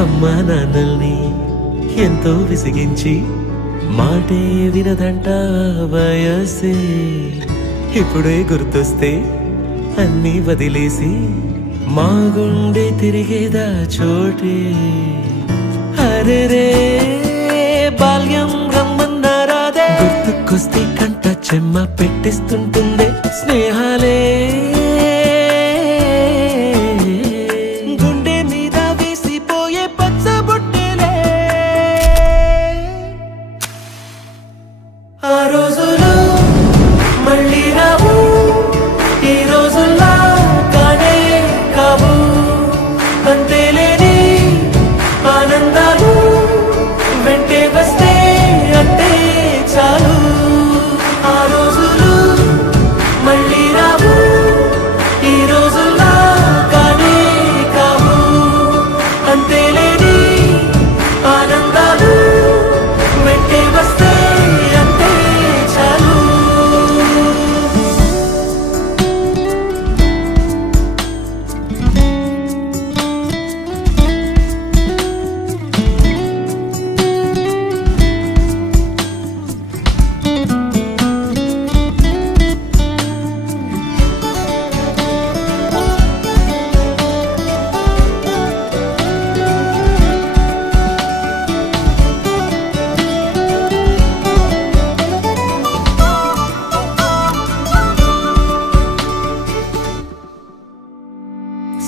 అమ్మా నాన్నల్ని ఎంతో విసిగించి మాటే వినదంట వయసే ఇప్పుడే గుర్తొస్తే అన్నీ వదిలేసి మా గుండె తిరిగేదా చోటే అరెరే బాల్యం రమ్మన్నారాదే గుర్తుకొస్తే కంట చెమ్మ పెట్టిస్తుంటుందే స్నేహాలే గుండె మీద వేసిపోయే పచ్చబొట్టెలే ఆ రోజులు మళ్ళీ రావు ఈ రోజుల్లా కానే కావు అంతేలేని ఆనందాలు వెంటే వస్తే అంటే చాలు ఆ రోజులు మళ్ళీ రావు ఈ రోజుల్లా కానే కావు అంతేలేని ఆనందాలు వెంటే వస్తే అంటే చాలు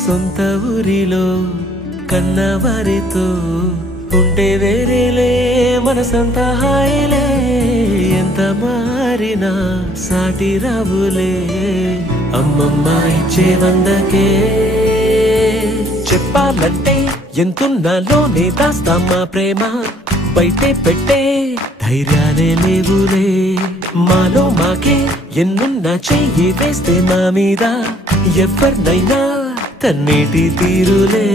సొంత ఊరిలో కన్నవారితో ఉంటే వేరేలే మనసంతా హాయిలే ఎంత మారినా సాటి రావులే అమ్మమ్మ ఇచ్చే వందకే చెప్పాలంటే ఎంతున్నాలోనే దాస్తామా ప్రేమ బయటే పెట్టే ధైర్యాలే లేవులే మాలో మాకే ఎన్నున్నా చెయ్యి వేస్తే మా మీద ఎవరినైనా తన్నేటి తీరులే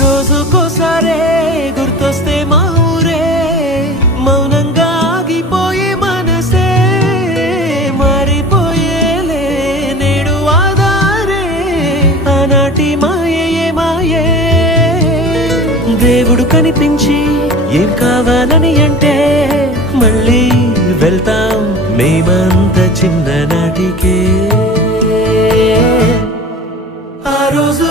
రోజుకోసారే గుర్తొస్తే మా ఊరే మౌనంగా ఆగిపోయే మనసే మారిపోయేలే నేడు ఆధారే ఆనాటి మాయే మాయే దేవుడు కనిపించి ఏం కావాలని అంటే మళ్ళీ వెళ్తాం మేమంత చిన్ననాటికే ఆ రోజు